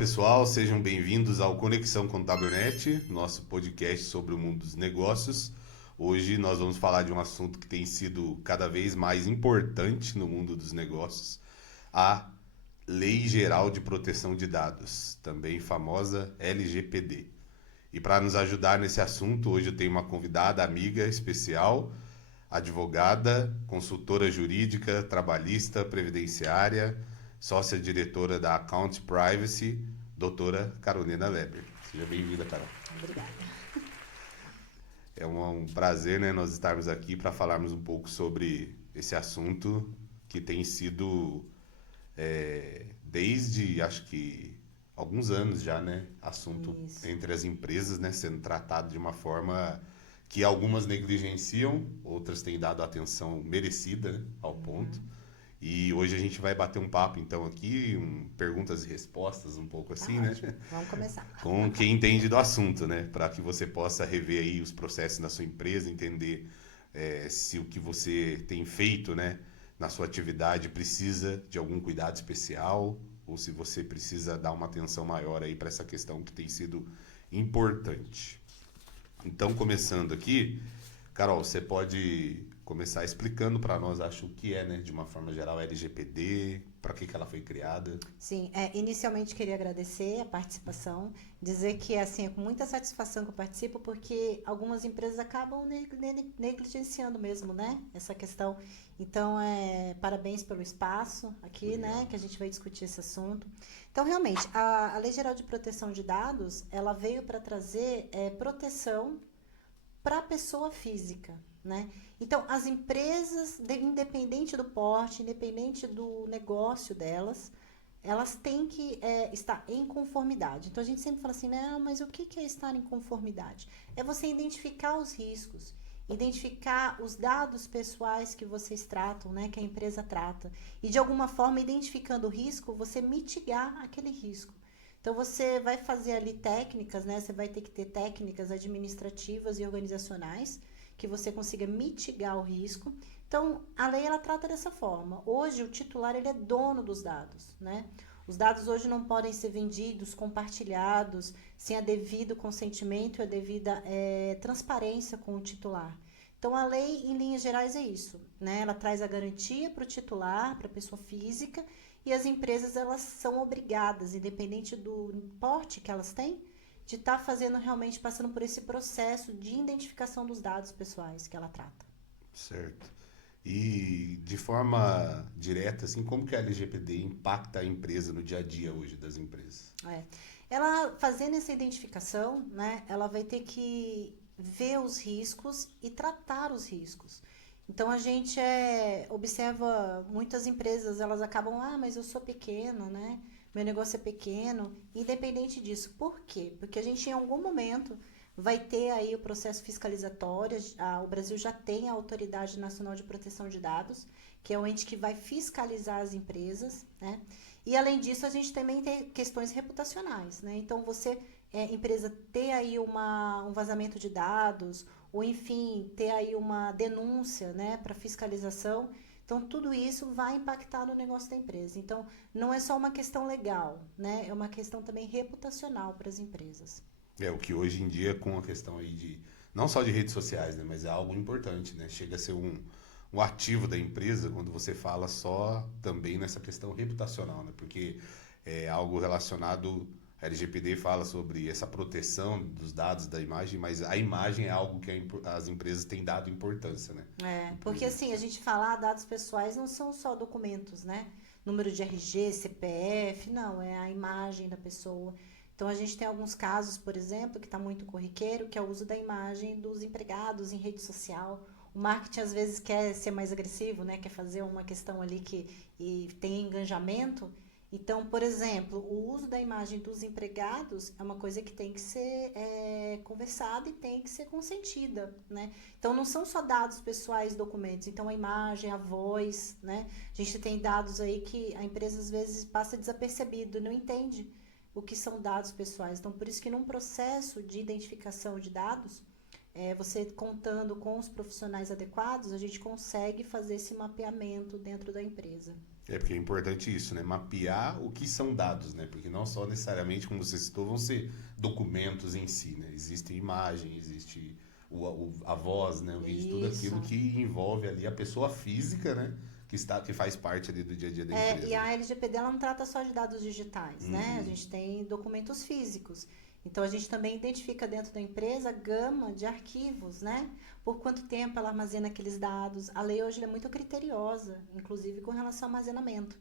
pessoal, sejam bem-vindos ao Conexão Contábil.net, nosso podcast sobre o mundo dos negócios. Hoje nós vamos falar de um assunto que tem sido cada vez mais importante no mundo dos negócios, a Lei Geral de Proteção de Dados, também famosa LGPD. E para nos ajudar nesse assunto, hoje eu tenho uma convidada amiga especial, advogada, consultora jurídica, trabalhista, previdenciária, sócia-diretora da Account Privacy, doutora Carolina Leber. Seja bem-vinda, Carol. Obrigada. É um prazer, né, nós estarmos aqui para falarmos um pouco sobre esse assunto que tem sido, desde, acho que, alguns anos já, né, assunto Isso. entre as empresas, né, sendo tratado de uma forma que algumas negligenciam, outras têm dado atenção merecida, né, ao ponto. E hoje a gente vai bater um papo, então, aqui, perguntas e respostas, um pouco assim, né? Ótimo. Vamos começar. Com quem entende do assunto, né? Para que você possa rever aí os processos na sua empresa, entender se o que você tem feito, né, na sua atividade precisa de algum cuidado especial ou se você precisa dar uma atenção maior aí para essa questão que tem sido importante. Então, começando aqui, Carol, você pode começar explicando para nós, acho, o que é, né, de uma forma geral, LGPD, para que ela foi criada? Sim, inicialmente queria agradecer a participação, dizer que assim, é com muita satisfação que eu participo, porque algumas empresas acabam negligenciando mesmo, né, essa questão. Então, parabéns pelo espaço aqui, né, que a gente vai discutir esse assunto. Então, realmente, a Lei Geral de Proteção de Dados, ela veio para trazer proteção para a pessoa física, né? Então, as empresas, independente do porte, independente do negócio delas, elas têm que estar em conformidade. Então, a gente sempre fala assim, não, mas o que é estar em conformidade? É você identificar os riscos, identificar os dados pessoais que vocês tratam, né, que a empresa trata, e de alguma forma, identificando o risco, você mitigar aquele risco. Então, você vai fazer ali técnicas, né? Você vai ter que ter técnicas administrativas e organizacionais que você consiga mitigar o risco. Então, a lei ela trata dessa forma. Hoje, o titular ele é dono dos dados, né? Os dados hoje não podem ser vendidos, compartilhados, sem a devido consentimento e a devida transparência com o titular. Então, a lei, em linhas gerais, é isso, né? Ela traz a garantia para o titular, para a pessoa física, e as empresas elas são obrigadas, independente do porte que elas têm, de estar fazendo realmente, passando por esse processo de identificação dos dados pessoais que ela trata. Certo. E de forma direta, assim, como que a LGPD impacta a empresa no dia a dia hoje das empresas? Ela fazendo essa identificação, né, ela vai ter que ver os riscos e tratar os riscos. Então a gente observa muitas empresas, elas acabam, mas eu sou pequena, né? Meu negócio é pequeno, independente disso. Por quê? Porque a gente em algum momento vai ter aí o processo fiscalizatório, o Brasil já tem a Autoridade Nacional de Proteção de Dados, que é o ente que vai fiscalizar as empresas, né? E além disso, a gente também tem questões reputacionais, né? Então você, empresa, ter aí um vazamento de dados, ou enfim, ter aí uma denúncia, né, para fiscalização. Então, tudo isso vai impactar no negócio da empresa. Então, não é só uma questão legal, né, é uma questão também reputacional para as empresas. É o que hoje em dia, com a questão aí de, não só de redes sociais, né, mas é algo importante, né? Chega a ser um ativo da empresa quando você fala só também nessa questão reputacional, né? Porque é algo relacionado, a LGPD fala sobre essa proteção dos dados da imagem, mas a imagem é algo que as empresas têm dado importância, né? Porque assim, a gente fala, dados pessoais não são só documentos, né? Número de RG, CPF, não, é a imagem da pessoa. Então a gente tem alguns casos, por exemplo, que está muito corriqueiro, que é o uso da imagem dos empregados em rede social. O marketing às vezes quer ser mais agressivo, né? Quer fazer uma questão ali e tem engajamento. Então, por exemplo, o uso da imagem dos empregados é uma coisa que tem que ser conversada e tem que ser consentida, né? Então, não são só dados pessoais, documentos. Então, a imagem, a voz, né? A gente tem dados aí que a empresa às vezes passa desapercebido, não entende o que são dados pessoais. Então, por isso que num processo de identificação de dados, você contando com os profissionais adequados, a gente consegue fazer esse mapeamento dentro da empresa. Porque é importante isso, né? Mapear o que são dados, né? Porque não só necessariamente, como você citou, vão ser documentos em si, né? Existe imagem, existe a voz, né? O vídeo, tudo Isso. aquilo que envolve ali a pessoa física, né? Que faz parte ali do dia a dia da empresa. E a LGPD ela não trata só de dados digitais, né? A Uhum. gente tem documentos físicos. Então, a gente também identifica dentro da empresa a gama de arquivos, né? Por quanto tempo ela armazena aqueles dados. A lei hoje ela é muito criteriosa, inclusive com relação ao armazenamento.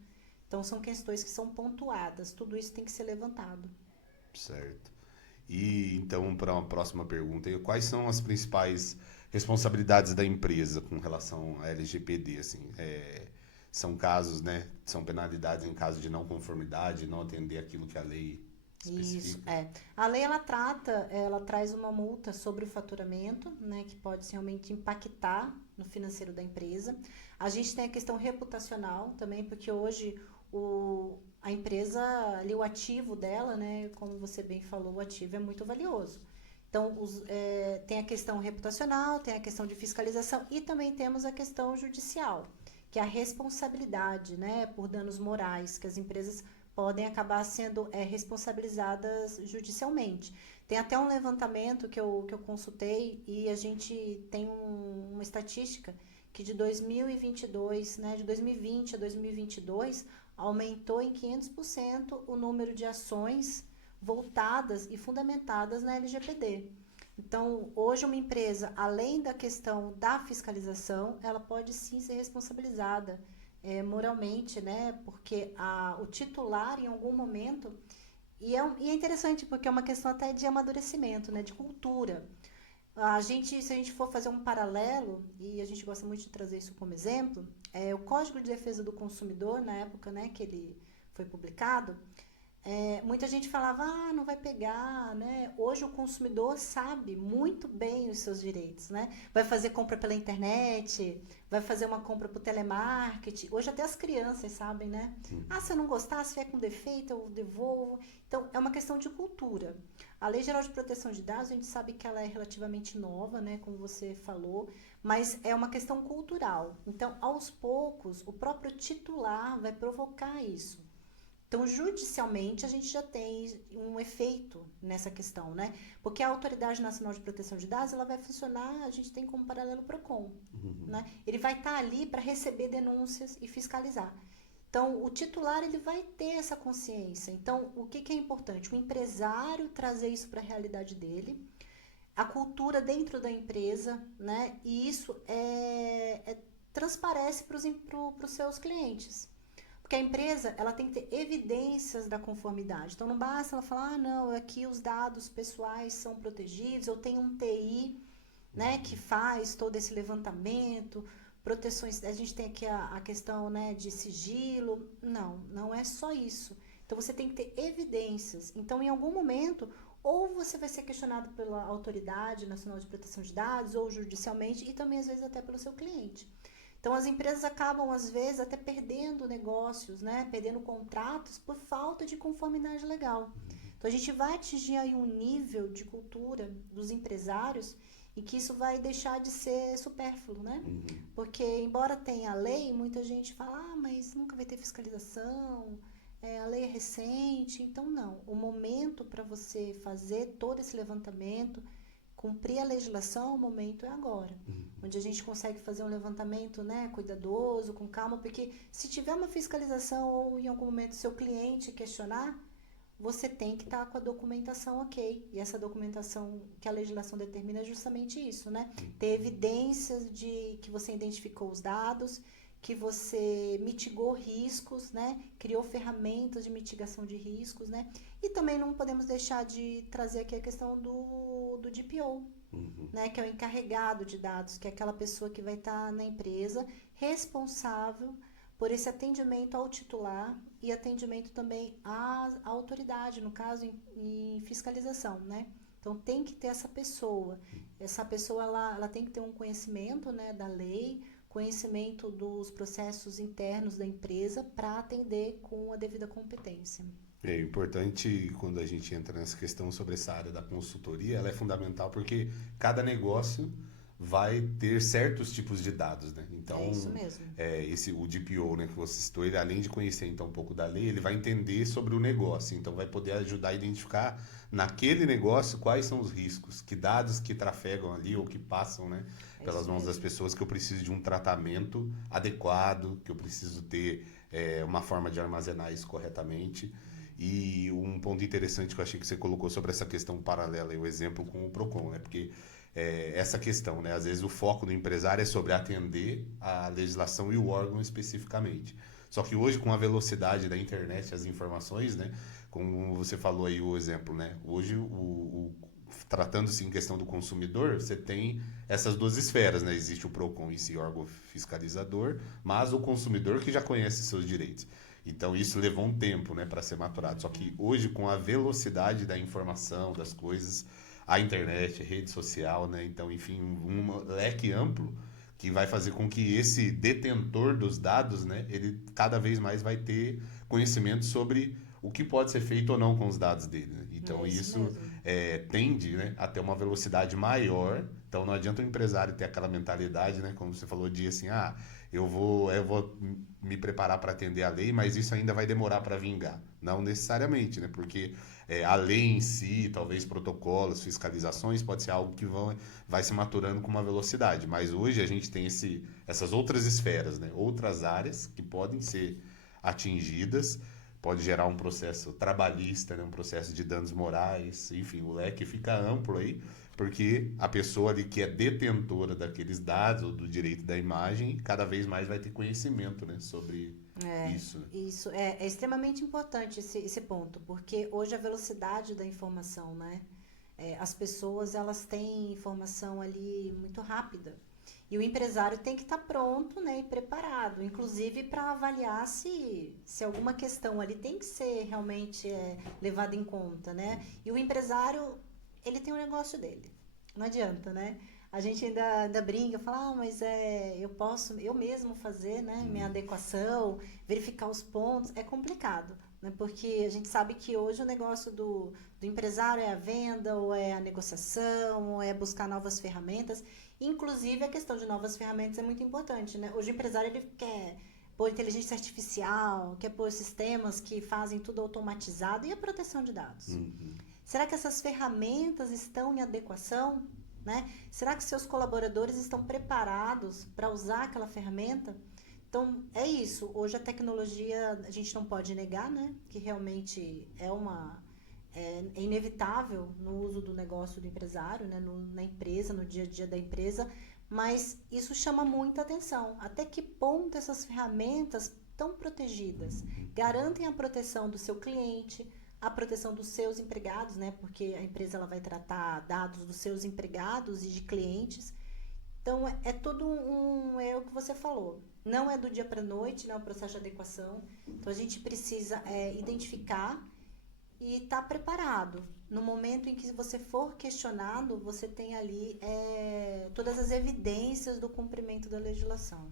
Então, são questões que são pontuadas. Tudo isso tem que ser levantado. Certo. E então, para uma próxima pergunta, quais são as principais responsabilidades da empresa com relação à LGPD? Assim, são casos, né? São penalidades em caso de não conformidade, não atender aquilo que a lei Isso, especifica. é. A lei ela traz uma multa sobre o faturamento, né, que pode realmente impactar no financeiro da empresa. A gente tem a questão reputacional também, porque hoje a empresa, ali o ativo dela, né, como você bem falou, o ativo é muito valioso. Então, tem a questão reputacional, tem a questão de fiscalização e também temos a questão judicial, que é a responsabilidade, né, por danos morais que as empresas podem acabar sendo responsabilizadas judicialmente. Tem até um levantamento que eu consultei e a gente tem uma estatística que de 2022, né, de 2020 a 2022, aumentou em 500% o número de ações voltadas e fundamentadas na LGPD. Então, hoje uma empresa, além da questão da fiscalização, ela pode sim ser responsabilizada moralmente, né? Porque o titular, em algum momento, e é interessante porque é uma questão até de amadurecimento, né? De cultura. Se a gente for fazer um paralelo, e a gente gosta muito de trazer isso como exemplo, o Código de Defesa do Consumidor, na época, né, que ele foi publicado, muita gente falava, não vai pegar, né? Hoje o consumidor sabe muito bem os seus direitos, né? Vai fazer compra pela internet, vai fazer uma compra por telemarketing. Hoje até as crianças sabem, né? Se eu não gostar, se vier com defeito, eu devolvo. Então, é uma questão de cultura. A Lei Geral de Proteção de Dados, a gente sabe que ela é relativamente nova, né? Como você falou, mas é uma questão cultural. Então, aos poucos, o próprio titular vai provocar isso. Então, judicialmente, a gente já tem um efeito nessa questão, né? Porque a Autoridade Nacional de Proteção de Dados, ela vai funcionar, a gente tem como paralelo o PROCON, né? Ele vai estar ali para receber denúncias e fiscalizar. Então, o titular, ele vai ter essa consciência. Então, o que é importante? O empresário trazer isso para a realidade dele, a cultura dentro da empresa, né? E isso transparece para os seus clientes. Porque a empresa, ela tem que ter evidências da conformidade. Então, não basta ela falar, não, aqui os dados pessoais são protegidos, eu tenho um TI, né, que faz todo esse levantamento, proteções, a gente tem aqui a questão, né, de sigilo. Não é só isso. Então, você tem que ter evidências. Então, em algum momento, ou você vai ser questionado pela Autoridade Nacional de Proteção de Dados, ou judicialmente, e também, às vezes, até pelo seu cliente. Então, as empresas acabam, às vezes, até perdendo negócios, né? Perdendo contratos por falta de conformidade legal. Então, a gente vai atingir aí um nível de cultura dos empresários e que isso vai deixar de ser supérfluo, né? Porque, embora tenha a lei, muita gente fala, mas nunca vai ter fiscalização, a lei é recente. Então, não. O momento para você fazer todo esse levantamento, cumprir a legislação, o momento é agora. Onde a gente consegue fazer um levantamento, né, cuidadoso, com calma, porque se tiver uma fiscalização ou em algum momento seu cliente questionar, você tem que estar com a documentação ok. E essa documentação que a legislação determina é justamente isso, né? Ter evidências de que você identificou os dados, que você mitigou riscos, né? Criou ferramentas de mitigação de riscos, né? E também não podemos deixar de trazer aqui a questão do DPO, né? Que é o encarregado de dados, que é aquela pessoa que vai estar na empresa responsável por esse atendimento ao titular e atendimento também à autoridade, no caso, em fiscalização, né? Então, tem que ter essa pessoa. Essa pessoa, ela tem que ter um conhecimento, né, da lei, conhecimento dos processos internos da empresa para atender com a devida competência. É importante quando a gente entra nessa questão sobre essa área da consultoria, ela é fundamental porque cada negócio vai ter certos tipos de dados, né? É isso Então, mesmo. o DPO, né, que você citou, ele além de conhecer então um pouco da lei, ele vai entender sobre o negócio, então vai poder ajudar a identificar naquele negócio quais são os riscos, que dados que trafegam ali ou que passam, né, É pelas isso mãos das mesmo. pessoas que eu preciso de um tratamento adequado, que eu preciso ter uma forma de armazenar isso corretamente. E um ponto interessante que eu achei que você colocou sobre essa questão paralela e o exemplo com o Procon, né? Porque essa questão, né? Às vezes o foco do empresário é sobre atender a legislação e o órgão especificamente. Só que hoje, com a velocidade da internet, as informações, né? Como você falou aí o exemplo, né? Hoje, tratando-se em questão do consumidor, você tem essas duas esferas, né? Existe o Procon, esse órgão fiscalizador, mas o consumidor que já conhece seus direitos. Então isso levou um tempo, né, para ser maturado. Só que hoje, com a velocidade da informação, das coisas, a internet, a rede social, né, então enfim, um leque amplo que vai fazer com que esse detentor dos dados, né, ele cada vez mais vai ter conhecimento sobre o que pode ser feito ou não com os dados dele. Né? Então É isso isso mesmo. tende, né, a ter uma velocidade maior. Então não adianta o empresário ter aquela mentalidade, né, como você falou, de assim, eu vou me preparar para atender a lei, mas isso ainda vai demorar para vingar. Não necessariamente, né? Porque a lei em si, talvez protocolos, fiscalizações, pode ser algo que vai se maturando com uma velocidade. Mas hoje a gente tem essas outras esferas, né? Outras áreas que podem ser atingidas, pode gerar um processo trabalhista, né? Um processo de danos morais, enfim, o leque fica amplo aí, porque a pessoa ali que é detentora daqueles dados ou do direito da imagem, cada vez mais vai ter conhecimento, né, sobre É, isso. Né? isso é extremamente importante esse ponto, porque hoje a velocidade da informação, né? As pessoas elas têm informação ali muito rápida. E o empresário tem que estar pronto, né, e preparado, inclusive para avaliar se alguma questão ali tem que ser realmente levada em conta, né? E o empresário, ele tem o negócio dele. Não adianta, né? A gente ainda brinca, fala, mas eu posso eu mesmo fazer, né, minha adequação, verificar os pontos. É complicado, né? Porque a gente sabe que hoje o negócio do empresário é a venda, ou é a negociação, ou é buscar novas ferramentas. Inclusive, a questão de novas ferramentas é muito importante, né? Hoje o empresário ele quer pôr inteligência artificial, quer pôr sistemas que fazem tudo automatizado e a proteção de dados. Uhum. Será que essas ferramentas estão em adequação? Né? Será que seus colaboradores estão preparados para usar aquela ferramenta? Então, é isso. Hoje a tecnologia, a gente não pode negar, né? Que realmente é inevitável no uso do negócio do empresário, né? Na empresa, no dia a dia da empresa, mas isso chama muita atenção. Até que ponto essas ferramentas estão protegidas? Garantem a proteção do seu cliente, a proteção dos seus empregados, né? Porque a empresa ela vai tratar dados dos seus empregados e de clientes. Então é todo é o que você falou. Não é do dia para a noite, não é um processo de adequação. Então a gente precisa identificar e estar preparado. No momento em que você for questionado, você tem ali todas as evidências do cumprimento da legislação.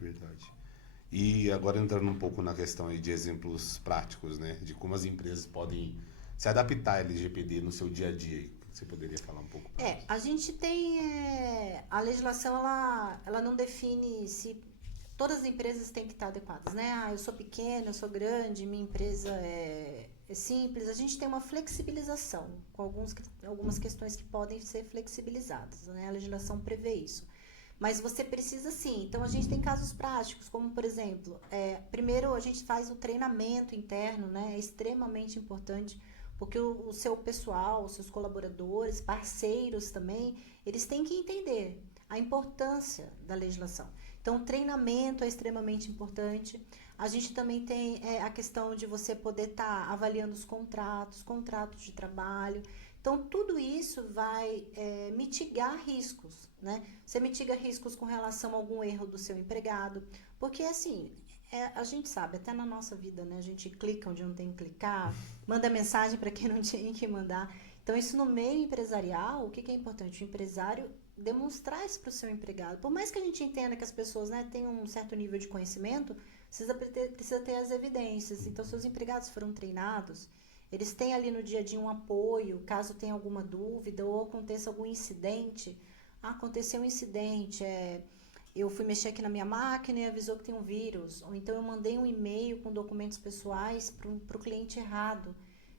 Verdade. E agora entrando um pouco na questão aí de exemplos práticos, né, de como as empresas podem se adaptar à LGPD no seu dia a dia. Você poderia falar um pouco para nós? A gente tem a legislação ela não define se todas as empresas têm que estar adequadas, né? Ah, eu sou pequena, eu sou grande, minha empresa é simples. A gente tem uma flexibilização com algumas questões que podem ser flexibilizadas, né? A legislação prevê isso. Mas você precisa sim. Então a gente tem casos práticos, como por exemplo, primeiro a gente faz o treinamento interno, né? É extremamente importante, porque o seu pessoal, os seus colaboradores, parceiros também, eles têm que entender a importância da legislação. Então, o treinamento é extremamente importante. A gente também tem a questão de você poder estar avaliando os contratos de trabalho. Então, tudo isso vai mitigar riscos, né? Você mitiga riscos com relação a algum erro do seu empregado, porque assim, a gente sabe, até na nossa vida, né? A gente clica onde não tem que clicar, manda mensagem para quem não tinha que mandar. Então, isso no meio empresarial, o que é importante? O empresário demonstrar isso para o seu empregado. Por mais que a gente entenda que as pessoas, né, tenham um certo nível de conhecimento, precisa ter as evidências. Então, seus empregados foram treinados, eles têm ali no dia a dia um apoio, caso tenha alguma dúvida ou aconteça algum incidente. Ah, aconteceu um incidente, eu fui mexer aqui na minha máquina e avisou que tem um vírus. Ou então eu mandei um e-mail com documentos pessoais para o cliente errado.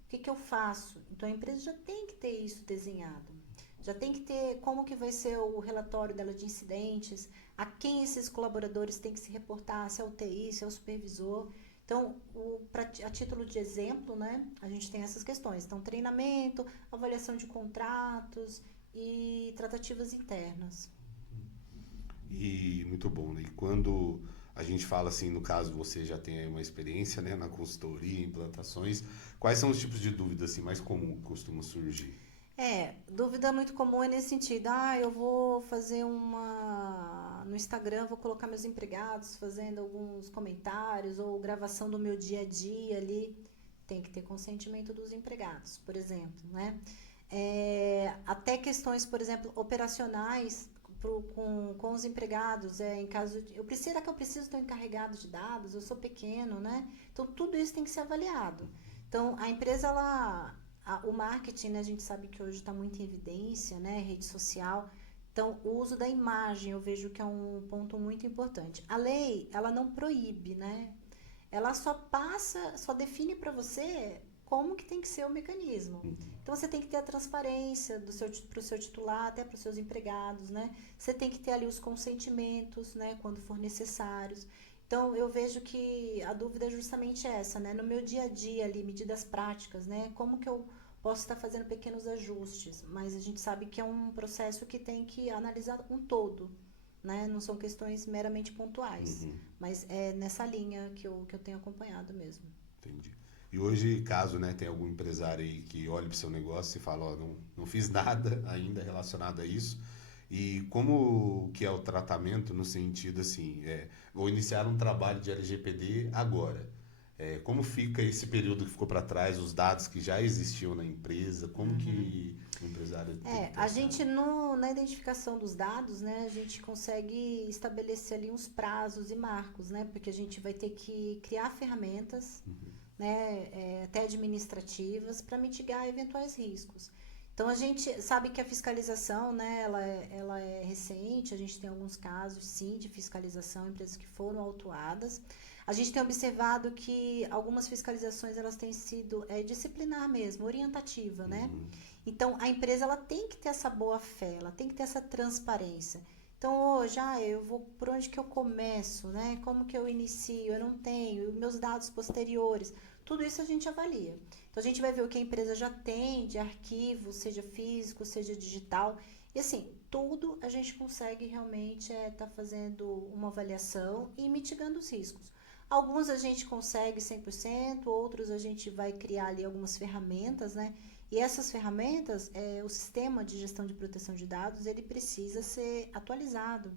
O que eu faço? Então a empresa já tem que ter isso desenhado. Já tem que ter como que vai ser o relatório dela de incidentes, a quem esses colaboradores têm que se reportar, se é o TI, se é o supervisor. Então, a título de exemplo, né, a gente tem essas questões. Então, treinamento, avaliação de contratos e tratativas internas. E muito bom, né? E quando a gente fala assim, no caso você já tem aí uma experiência, né, na consultoria, implantações, quais são os tipos de dúvidas assim, mais comum que costumam surgir? Dúvida muito comum é nesse sentido. Ah, eu vou fazer no Instagram, vou colocar meus empregados fazendo alguns comentários ou gravação do meu dia a dia ali. Tem que ter consentimento dos empregados, por exemplo, né? Até questões, por exemplo, operacionais com os empregados, em caso de, será que eu preciso ter um encarregado de dados? Eu sou pequeno, né? Então, tudo isso tem que ser avaliado. Então, a empresa, o marketing, né, a gente sabe que hoje está muito em evidência, né, rede social. Então, o uso da imagem eu vejo que é um ponto muito importante. A lei, ela não proíbe, né? Ela só define para você como que tem que ser o mecanismo. Então, você tem que ter a transparência para o seu titular, até para os seus empregados, né? Você tem que ter ali os consentimentos, né, quando for necessários. Então, eu vejo que a dúvida é justamente essa, né? No meu dia a dia ali, medidas práticas, né? Como que eu posso estar fazendo pequenos ajustes? Mas a gente sabe que é um processo que tem que analisar um todo, né? Não são questões meramente pontuais. Mas é nessa linha que eu tenho acompanhado mesmo. Entendi. E hoje, caso, né, tenha algum empresário aí que olhe para o seu negócio e fala, ó, não fiz nada ainda relacionado a isso, e como que é o tratamento no sentido assim, vou iniciar um trabalho de LGPD agora. Como fica esse período que ficou para trás, os dados que já existiam na empresa, como que o empresário tem que A tratar? gente na identificação dos dados, né, a gente consegue estabelecer ali uns prazos e marcos, né, porque a gente vai ter que criar ferramentas, né, até administrativas, para mitigar eventuais riscos. Então, a gente sabe que a fiscalização, né, ela é recente, a gente tem alguns casos, sim, de fiscalização, empresas que foram autuadas. A gente tem observado que algumas fiscalizações, elas têm sido disciplinar mesmo, orientativa, né? Então, a empresa, ela tem que ter essa boa fé, ela tem que ter essa transparência. Então, hoje, eu vou, por onde que eu começo, né? Como que eu inicio? Eu não tenho, meus dados posteriores. Tudo isso a gente avalia. Então, a gente vai ver o que a empresa já tem de arquivo, seja físico, seja digital. E, assim, tudo a gente consegue realmente tá fazendo uma avaliação e mitigando os riscos. Alguns a gente consegue 100%, outros a gente vai criar ali algumas ferramentas, né? E essas ferramentas, o sistema de gestão de proteção de dados, ele precisa ser atualizado,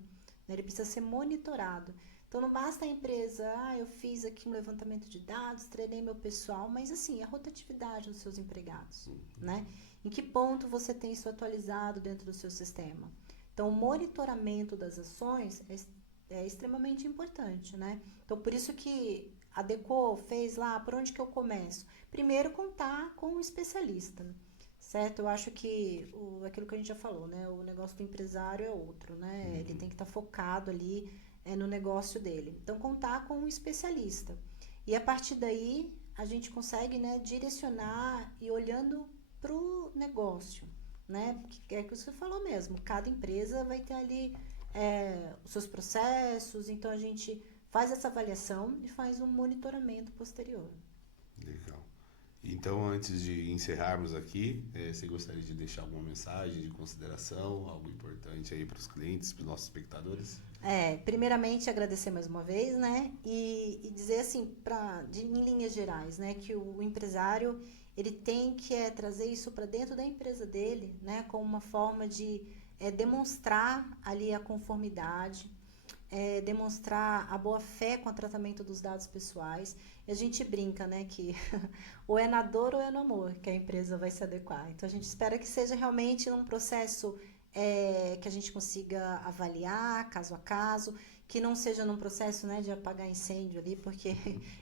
né? Ele precisa ser monitorado. Então, não basta a empresa, eu fiz aqui um levantamento de dados, treinei meu pessoal, mas assim, a rotatividade dos seus empregados, né? Em que ponto você tem isso atualizado dentro do seu sistema? Então, o monitoramento das ações é extremamente importante, né? Então, por isso que adequou, fez lá, por onde que eu começo? Primeiro, contar com um especialista, certo? Eu acho que aquilo que a gente já falou, né? O negócio do empresário é outro, né? Ele tem que estar focado ali no negócio dele. Então, contar com um especialista. E a partir daí, a gente consegue, né, direcionar e olhando para o negócio, né? Porque é que você falou mesmo, cada empresa vai ter ali os seus processos, então a gente faz essa avaliação e faz um monitoramento posterior. Legal. Então, antes de encerrarmos aqui, você gostaria de deixar alguma mensagem de consideração, algo importante aí para os clientes, para os nossos espectadores? Primeiramente, agradecer mais uma vez, né? E dizer assim, em linhas gerais, né? Que o empresário, ele tem que trazer isso para dentro da empresa dele, né? Como uma forma de demonstrar ali a conformidade, demonstrar a boa fé com o tratamento dos dados pessoais. E a gente brinca, né, que ou é na dor ou é no amor que a empresa vai se adequar. Então, a gente espera que seja realmente um processo que a gente consiga avaliar caso a caso, que não seja num processo, né, de apagar incêndio ali, porque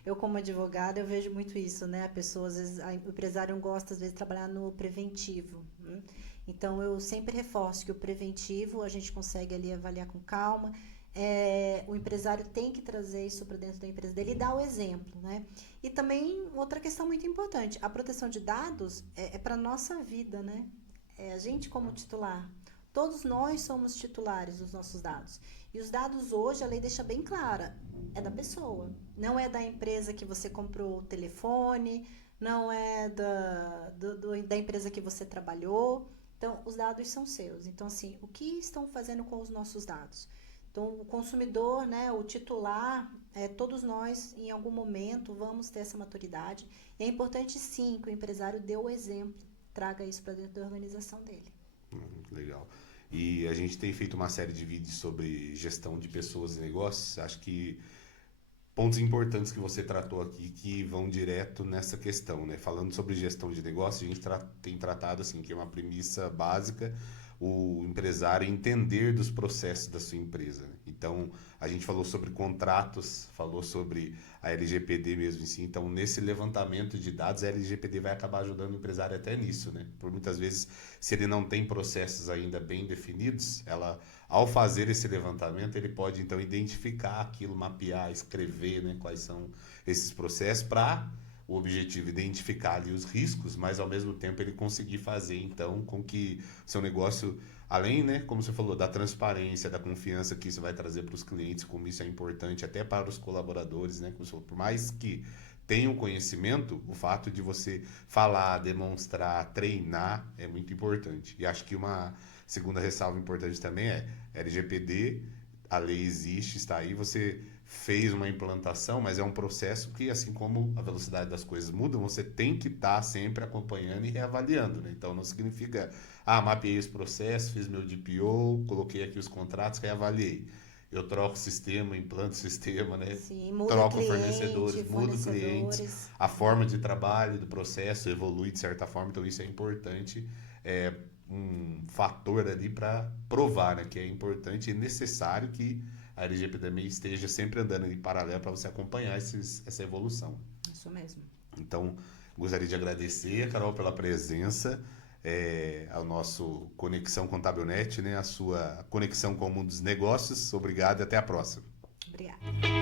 eu como advogada eu vejo muito isso, né, a pessoa às vezes, o empresário gosta às vezes de trabalhar no preventivo, né? Então eu sempre reforço que o preventivo a gente consegue ali avaliar com calma, o empresário tem que trazer isso para dentro da empresa dele e dar o exemplo, né? E também outra questão muito importante, a proteção de dados é para a nossa vida, né? A gente como titular, todos nós somos titulares dos nossos dados. E os dados hoje, a lei deixa bem clara, é da pessoa. Não é da empresa que você comprou o telefone, não é da empresa que você trabalhou. Então, os dados são seus. Então, assim, o que estão fazendo com os nossos dados? Então, o consumidor, né, o titular, todos nós, em algum momento, vamos ter essa maturidade. E é importante, sim, que o empresário dê o exemplo, traga isso para dentro da organização dele. Legal. E a gente tem feito uma série de vídeos sobre gestão de pessoas e negócios. Acho que pontos importantes que você tratou aqui que vão direto nessa questão, né? Falando sobre gestão de negócio, a gente tem tratado assim que é uma premissa básica o empresário entender dos processos da sua empresa, né? Então, a gente falou sobre contratos, falou sobre a LGPD mesmo em si. Então, nesse levantamento de dados, a LGPD vai acabar ajudando o empresário até nisso, né? Por muitas vezes, se ele não tem processos ainda bem definidos, ao fazer esse levantamento, ele pode então identificar aquilo, mapear, escrever, né, quais são esses processos para o objetivo identificar ali os riscos, mas ao mesmo tempo ele conseguir fazer então com que seu negócio, além, né, como você falou, da transparência, da confiança que isso vai trazer para os clientes, como isso é importante até para os colaboradores, né, como você falou, por mais que tenham conhecimento, o fato de você falar, demonstrar, treinar é muito importante. E acho que uma segunda ressalva importante também é LGPD, a lei existe, está aí, você fez uma implantação, mas é um processo que, assim como a velocidade das coisas muda, você tem que estar sempre acompanhando e reavaliando, né? Então não significa, mapeei os processos, fiz meu DPO, coloquei aqui os contratos, reavaliei. Eu troco o sistema, implanto o sistema, né? Sim, muda Troco cliente, fornecedores, mudo clientes, fornecedores. a forma de trabalho do processo evolui de certa forma, então isso é importante, é um fator ali para provar, né, que é importante e necessário que a LGPD também esteja sempre andando em paralelo para você acompanhar essa evolução. Isso mesmo. Então, gostaria de agradecer, Carol, pela presença, ao nosso Conexão Contábil.net, né, a sua conexão com o mundo dos negócios. Obrigado e até a próxima. Obrigada.